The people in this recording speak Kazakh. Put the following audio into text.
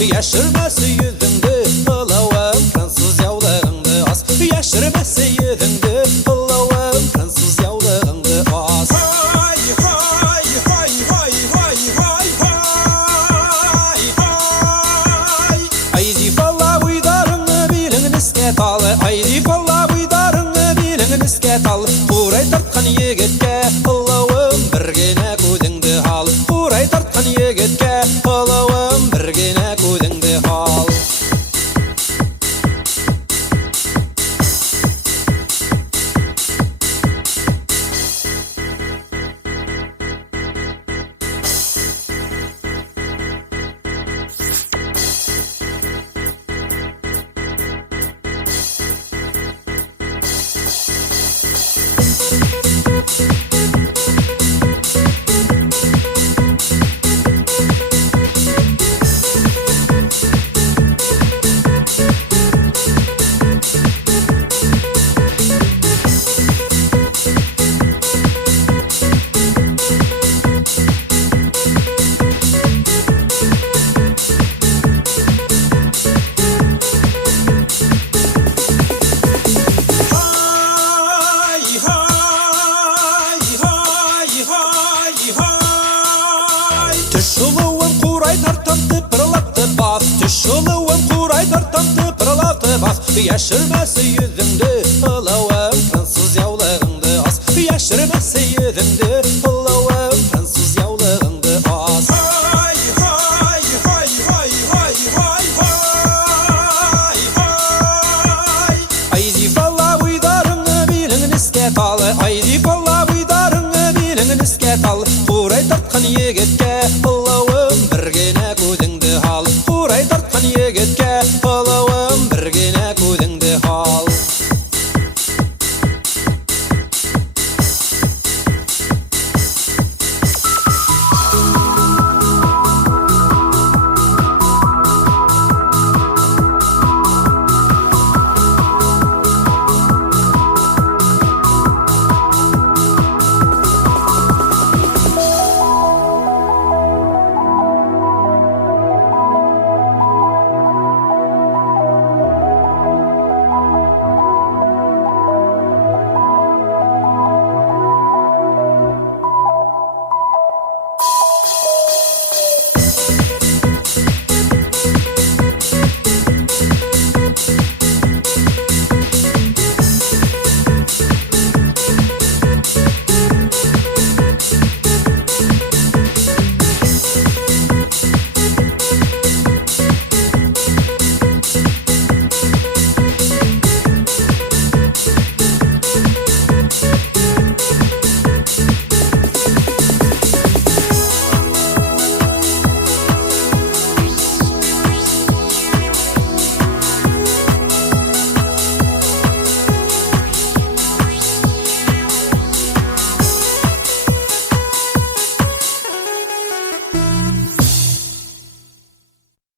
Яшірмәсі yüzіңді ылауым Француз яулығыңды ас Яшірмәсі yüzіңді ылауым Француз яулығыңды ас Айди фалла уйдарыңы биліңін іске талы Айди фалла уйдарыңы биліңін іске талы Құрай тартқан егетке ылауым біргене көзіңді ал Құрай тартқан егетке ылауым біргене көзіңді ал Түшілуын құрай тартамды пырлапты бас Түшілуын құрай тартамды пырлапты бас Яшірмәсі yüzіңді ылауым Француз яулығыңды ас Яшірмәсі yüzіңді ылауым Француз яулығыңды ас Айди фалла уйдарыңы биліңін іске талы Айди